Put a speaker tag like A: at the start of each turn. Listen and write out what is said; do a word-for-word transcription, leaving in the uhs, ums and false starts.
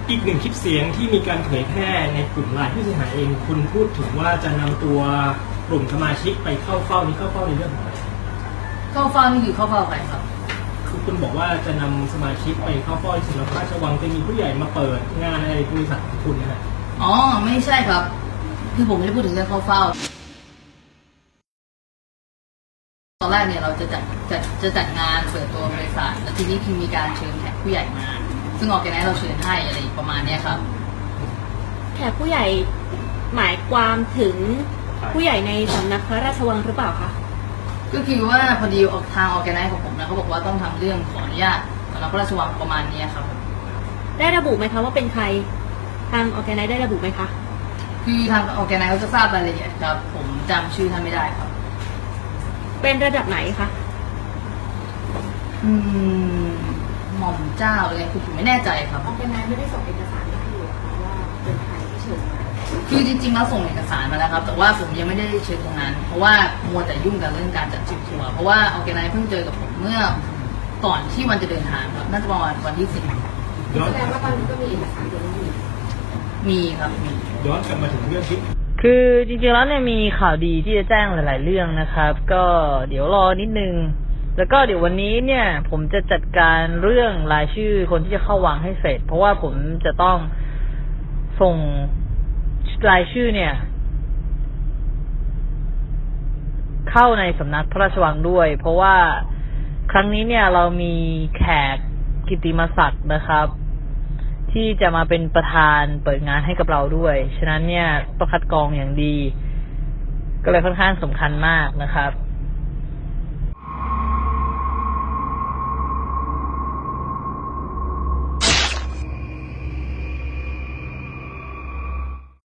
A: อีกหนึ่งคลิปเสียงที่มีการเผยแพร่ในกลุ่มไลน์ผู้เสียหายเองคุณพูดถึงว่าจะนำตัวกลุ่มสมาชิกไปเข้าเฝ้านี้เข้าเฝ้าในเรื่องของอะไร
B: เข้าเฝ้านี่คือเข้าเฝ้าใครครับ
A: คือคุณบอกว่าจะนำสมาชิกไปเข้าเฝ้าที่สำนักพระราชวังจะมีผู้ใหญ่มาเปิดงานอะไรบริษัทของคุณนะฮะ
B: อ๋อไม่ใช่ครับคือผมไม่ได้พูดถึงเรื่องเข้าเฝ้าตอนแรกเนี่ยเราจะจัดจะจะจัดงานเปิดตัวบริษัทแล้วทีนี้คือมีการเชิญแขกผู้ใหญ่มาซึ่งออร์แกไนซ์เราเชิญให้อะไรประมาณนี้ครับ
C: แขกผู้ใหญ่หมายความถึงผู้ใหญ่ในสำนักพระราชวังหรือเปล่าคะ
B: ก็คือว่าพอดีออกทางออร์แกไนซ์ของผมนะเขาบอกว่าต้องทำเรื่องขออนุญาตสำนักพระราชวังประมาณนี้ครับ
C: ได้ระบุไหมคะว่าเป็นใครทางออร์แกไนซ์ได้ระบุไหมคะ
B: คือทางออร์แกไนซ์เขาจะทราบรายละเอียดครับผมจำชื่อท่านไม่ได้ครับ
C: เป็นระดับไหนคะ
B: อืมหม่อมเจ้าเลยคือผมไม่แน่ใจครับ
C: ออร์แกไนซ์ไม่ได้ส่งเอกสารมาให้ดูค่ะว่าเป็นใครที่เชิญมา
B: คือจริงๆแล้วส่งเอกสารมาแล้วครับแต่ว่าผมยังไม่ได้เช็คตรงนั้นเพราะว่ามัวแต่ยุ่งกับเรื่องการจัดทริปทัวร์เพราะว่าออร์แกไนซ์เพิ่งเจอกับผมเมื่อก่อนที่วันจะเดินทางครับน่าจะประมาณวันที่สิบ
C: แสดงว่าตอนนี้ก็มีเอกสารอยู่ในมือ
B: มีครับมี
A: ย้อนกลับมาถึงเรื่องที่
D: คือจริงๆแล้วเนี่ยมีข่าวดีที่จะแจ้งหลายๆเรื่องนะครับก็เดี๋ยวรอนิดนึงแล้วก็เดี๋ยววันนี้เนี่ยผมจะจัดการเรื่องรายชื่อคนที่จะเข้าวังให้เสร็จเพราะว่าผมจะต้องส่งรายชื่อเนี่ยเข้าในสำนักพระราชวังด้วยเพราะว่าครั้งนี้เนี่ยเรามีแขกกิตติมศักดิ์นะครับที่จะมาเป็นประธานเปิดงานให้กับเราด้วยฉะนั้นเนี่ยต้องคัดกรองอย่างดีก็เลยค่อนข้างสำคัญมากนะครับ